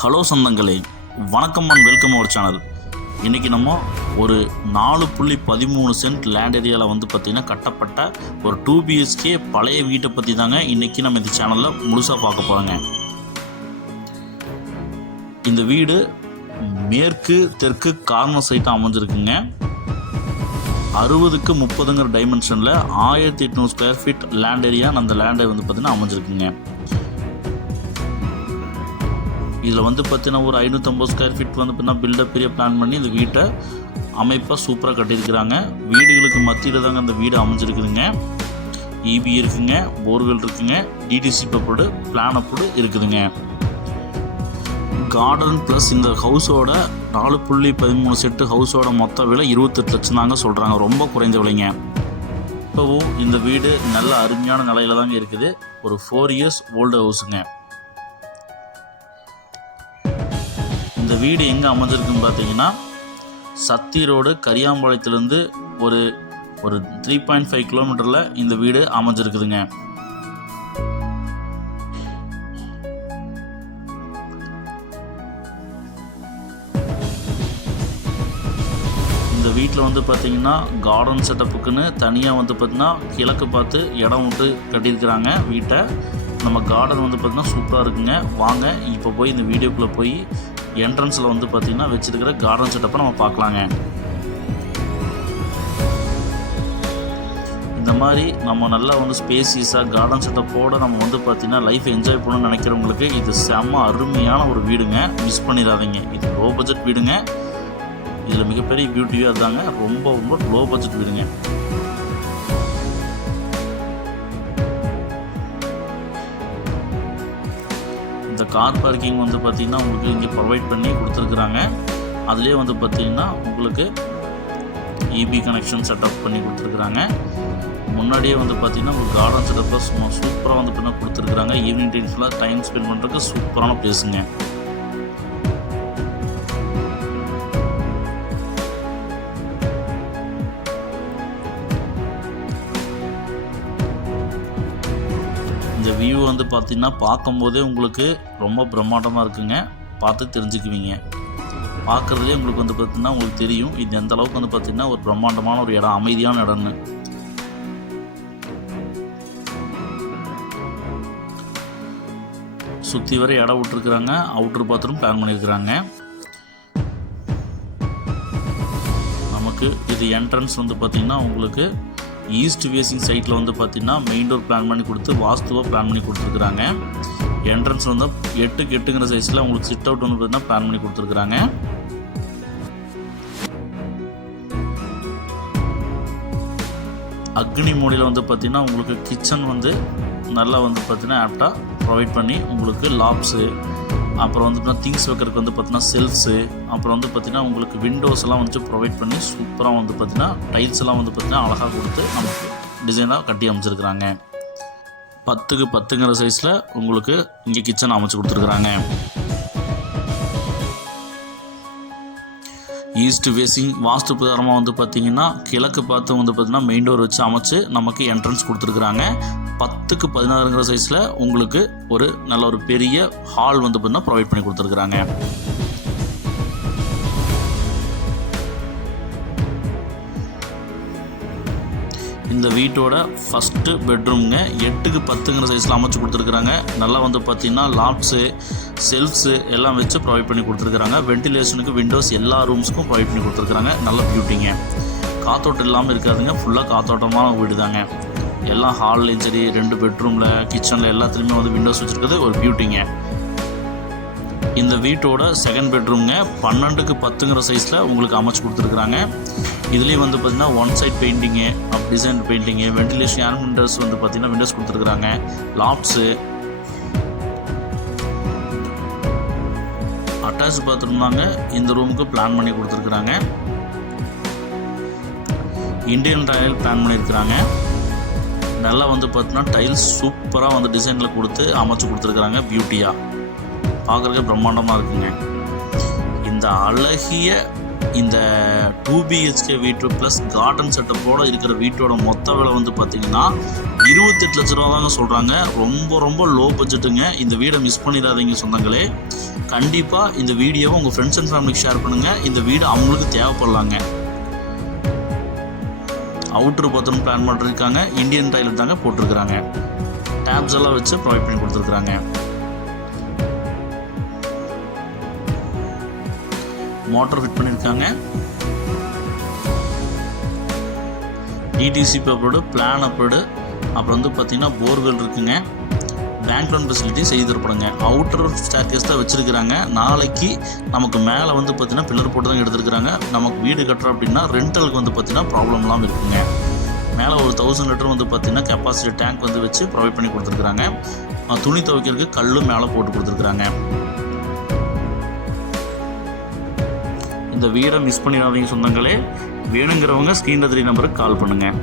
Hello சொந்தங்களே வணக்கம் and welcome our channel. இன்றைக்கி நம்ம ஒரு நாலு புள்ளி பதிமூணு சென்ட் லேண்ட் ஏரியாவில் வந்து பார்த்திங்கன்னா கட்டப்பட்ட ஒரு டூ பிஹெச்கே பழைய வீட்டை பற்றி தாங்க இன்றைக்கி நம்ம இந்த சேனலில் முழுசாக பார்க்க போகிறோங்க இந்த வீடு மேற்கு தெற்கு கார்னர் சைட்டாக அமைஞ்சிருக்குங்க. அறுபதுக்கு முப்பதுங்கிற டைமென்ஷனில் ஆயிரத்தி எட்நூறு ஸ்கொயர் ஃபீட் லேண்ட் ஏரியா அந்த லேண்டை வந்து பார்த்திங்கன்னா அமைஞ்சிருக்குங்க. இதில் வந்து பார்த்தீங்கன்னா ஒரு ஐநூற்றம்பது ஸ்கொயர் ஃபீட் வந்து பார்த்தீங்கன்னா பில்டப் பெரிய பிளான் பண்ணி இந்த வீட்டை அமைப்பாக சூப்பராக கட்டியிருக்கிறாங்க. வீடுகளுக்கு மத்தியில் தாங்க அந்த வீடு அமைஞ்சிருக்குதுங்க. இபி இருக்குங்க போர்வெல் இருக்குங்க டிடிசி பப்போடு பிளான் அப்போடு இருக்குதுங்க. கார்டன் ப்ளஸ் இந்த ஹவுஸோட நாலு புள்ளி பதிமூணு செட்டு ஹவுஸோட மொத்த விலை இருபத்தெட்டு லட்சம் தாங்க சொல்கிறாங்க ரொம்ப குறைஞ்ச விலைங்க. இப்போவும் இந்த வீடு நல்ல அருமையான நிலையில தாங்க இருக்குது. ஒரு ஃபோர் இயர்ஸ் ஓல்டு ஹவுஸுங்க இந்த வீடு எங்கே அமைஞ்சிருக்குன்னு பார்த்தீங்கன்னா சத்தி ரோடு கரியாம்பாளையத்துலேருந்து ஒரு ஒரு த்ரீ பாயிண்ட் ஃபைவ் கிலோமீட்டரில் இந்த வீடு அமைஞ்சிருக்குதுங்க. இந்த வீட்டில் வந்து பார்த்தீங்கன்னா கார்டன் செட்டப்புக்குன்னு தனியாக வந்து பார்த்திங்கன்னா கிழக்கு பார்த்து இடம் விட்டு கட்டியிருக்கிறாங்க வீட்டை. நம்ம கார்டன் வந்து பார்த்திங்கன்னா சூப்பராக இருக்குங்க. வாங்க இப்போ போய் இந்த வீடியோக்குள்ளே போய் என்ட்ரன்ஸில் வந்து பார்த்தீங்கன்னா வச்சுருக்கிற கார்டன் செட்டப்பை நம்ம பார்க்கலாங்க. இந்த மாதிரி நம்ம நல்லா வந்து ஸ்பேசியஸாக கார்டன் செட்டப்போடு நம்ம வந்து பார்த்திங்கன்னா லைஃப் என்ஜாய் பண்ணணும்னு நினைக்கிறவங்களுக்கு இது செம்ம அருமையான ஒரு வீடுங்க. மிஸ் பண்ணிடாதீங்க. இது லோ பட்ஜெட் வீடுங்க. இதில் மிகப்பெரிய பியூட்டியாக இருந்தாங்க ரொம்ப ரொம்ப லோ பட்ஜெட் வீடுங்க. கார் பார்க்கிங் வந்து பார்த்திங்கன்னா உங்களுக்கு இங்கே ப்ரொவைட் பண்ணி கொடுத்துருக்குறாங்க. அதுலேயே வந்து பார்த்திங்கன்னா உங்களுக்கு இபி கனெக்ஷன் செட்டப் பண்ணி கொடுத்துருக்குறாங்க. முன்னாடியே வந்து பார்த்திங்கன்னா ஒரு கார்டன் செட்டப்பில் சும்மா சூப்பராக வந்து பண்ண கொடுத்துருக்குறாங்க. ஈவினிங் டைம்ஸில் டைம் ஸ்பெண்ட் பண்ணுறதுக்கு சூப்பரான பிளேஸுங்க இந்த வியூ வந்து பார்த்தீங்கன்னா பார்க்கும்போதே உங்களுக்கு ரொம்ப பிரம்மாண்டமாக இருக்குங்க. பார்த்து தெரிஞ்சுக்குவீங்க. பார்க்குறதுலே உங்களுக்கு வந்து பார்த்திங்கன்னா உங்களுக்கு தெரியும். இது எந்த அளவுக்கு வந்து பார்த்திங்கன்னா ஒரு பிரம்மாண்டமான ஒரு இடம் அமைதியான இடம்னு. சுற்றி வரை இடம் விட்டுருக்குறாங்க. அவுட்ரு பாத்ரூம் பிளான் பண்ணியிருக்கிறாங்க நமக்கு இது என்ட்ரன்ஸ் வந்து பார்த்திங்கன்னா உங்களுக்கு ஈஸ்ட் ஃபேஸிங் சைட்டில் வந்து பார்த்திங்கன்னா மெயின் டோர் பிளான் பண்ணி கொடுத்து வாஸ்துவாக பிளான் பண்ணி கொடுத்துருக்குறாங்க. என்ட்ரன்ஸ் வந்து எட்டுக்கு எட்டுங்கிற சைஸில் உங்களுக்கு சிட் அவுட் வந்து பார்த்திங்கன்னா பிளான் பண்ணி கொடுத்துருக்குறாங்க. அக்னி மூடியில் வந்து பார்த்திங்கன்னா உங்களுக்கு கிச்சன் வந்து நல்லா வந்து பார்த்திங்கன்னா ஆப்டாக ப்ரொவைட் பண்ணி உங்களுக்கு லாப்ஸு அப்புறம் வந்து பார்த்தீங்கன்னா திங்ஸ் வைக்கிறதுக்கு வந்து பார்த்தீங்கன்னா செல்ஸு அப்புறம் வந்து பார்த்தீங்கன்னா உங்களுக்கு விண்டோஸ் எல்லாம் வந்து ப்ரொவைட் பண்ணி சூப்பராக வந்து பார்த்தீங்கன்னா டைல்ஸ் எல்லாம் வந்து பார்த்தீங்கன்னா அழகாக கொடுத்து நமக்கு டிசைனாக கட்டி அமைச்சிருக்கிறாங்க. பத்துக்கு பத்துங்கிற சைஸில் உங்களுக்கு இங்கே கிச்சன் அமைச்சு கொடுத்துருக்குறாங்க. ஈஸ்ட் ஃபேஸிங் வாஸ்து பிரகாரமாக வந்து பார்த்திங்கன்னா கிழக்கு பார்த்து வந்து பார்த்திங்கன்னா மெயின் டோர் வச்சு அமைச்சு நமக்கு என்ட்ரன்ஸ் கொடுத்துருக்குறாங்க. பத்துக்கு பதினாறுங்கிற சைஸில் உங்களுக்கு ஒரு நல்ல ஒரு பெரிய ஹால் வந்து பார்த்தீங்கன்னா ப்ரொவைட் பண்ணி கொடுத்துருக்குறாங்க. இந்த வீட்டோட ஃபஸ்ட்டு பெட்ரூம்ங்க எட்டுக்கு பத்துங்கிற சைஸில் அமைச்சு கொடுத்துருக்குறாங்க. நல்லா வந்து பார்த்தீங்கன்னா லாப்ஸு செல்ஃப்ஸு எல்லாம் வச்சு ப்ரொவைட் பண்ணி கொடுத்துருக்குறாங்க. வென்டிலேஷனுக்கு விண்டோஸ் எல்லா ரூம்ஸ்க்கும் ப்ரொவைட் பண்ணி கொடுத்துருக்குறாங்க. நல்ல பியூட்டிங்க காத்தோட்டம் இல்லாமல் இருக்காதுங்க. ஃபுல்லாக காத்தோட்டமான வீடு தாங்க எல்லாம் ஹால்லையும் சரி ரெண்டு பெட்ரூமில் கிச்சனில் எல்லாத்துலேயுமே வந்து விண்டோஸ் வச்சுருக்கிறது ஒரு பியூட்டிங்க இந்த வீட்டோட செகண்ட் பெட்ரூம்ங்க பன்னெண்டுக்கு பத்துங்கிற சைஸில் உங்களுக்கு அமைச்சு கொடுத்துருக்குறாங்க. இதுலேயும் வந்து பார்த்திங்கன்னா one side painting up design painting ventilation air windows வந்து பார்த்திங்கன்னா விண்டோஸ் கொடுத்துருக்குறாங்க. லாப்ஸு அட்டாச் பாத்ரூம் தாங்க இந்த ரூமுக்கு பிளான் பண்ணி கொடுத்துருக்குறாங்க. இந்தியன் ராயல் பிளான் பண்ணியிருக்கிறாங்க. நல்லா வந்து பார்த்தீங்கன்னா டைல்ஸ் சூப்பராக வந்து டிசைனில் கொடுத்து அமைச்சு கொடுத்துருக்குறாங்க பியூட்டியாக பார்க்குறதுக்கு பிரம்மாண்டமாக இருக்குங்க. இந்த அழகிய இந்த டூ பிஹெச்கே வீட்டு ப்ளஸ் கார்டன் செட்டப்போடு இருக்கிற வீட்டோட மொத்த விலை வந்து பார்த்தீங்கன்னா இருபத்தெட்டு லட்ச ரூபா தாங்க சொல்கிறாங்க ரொம்ப ரொம்ப லோ பட்ஜெட்டுங்க இந்த வீடை மிஸ் பண்ணிடாதீங்க சொந்தங்களே. கண்டிப்பாக இந்த வீடியோவை உங்கள் ஃப்ரெண்ட்ஸ் அண்ட் ஃபேமிலிக்கு ஷேர் பண்ணுங்கள் இந்த வீடு அவங்களுக்கு தேவைப்படலாங்க. அவுட்ரு பாத்ரூம் பிளான் பண்ணிருக்காங்க இந்தியன் டைலர் தாங்க போட்டிருக்கிறாங்க. டேப்ஸ் எல்லாம் வச்சு ப்ரொவைட் பண்ணி கொடுத்துருக்குறாங்க. மோட்டர் ஃபிட் பண்ணியிருக்காங்க டிடிசி பேப்பரோடு பிளான் அப்ரோடு அப்புறம் வந்து பார்த்தீங்கன்னா போர்வெல் இருக்குங்க. பேங்க் லோன் ஃபெசிலிட்டி செய்து தரப்படுங்க. அவுட்டர் ஸ்டேர்கேஸ் தான் வச்சுருக்கிறாங்க. நாளைக்கு நமக்கு மேலே வந்து பார்த்தீங்கன்னா பில்லர் போட்டு தான் எடுத்துருக்குறாங்க. நமக்கு வீடு கட்டுறோம் அப்படின்னா ரெண்டலுக்கு வந்து பார்த்தீங்கன்னா ப்ராப்ளம்லாம் இருக்குங்க. மேலே ஒரு தௌசண்ட் லிட்டர் வந்து பார்த்தீங்கன்னா கெப்பாசிட்டி டேங்க் வந்து வச்சு ப்ரொவைட் பண்ணி கொடுத்துருக்குறாங்க. துணி துவைக்கிறதுக்கு கல்லும் மேலே போட்டு கொடுத்துருக்குறாங்க. இந்த வீடை மிஸ் பண்ணிடாதீங்க சொந்தங்களே. வேணுங்கிறவங்க ஸ்க்ரீன் த்ரீ நம்பருக்கு கால் பண்ணுங்கள்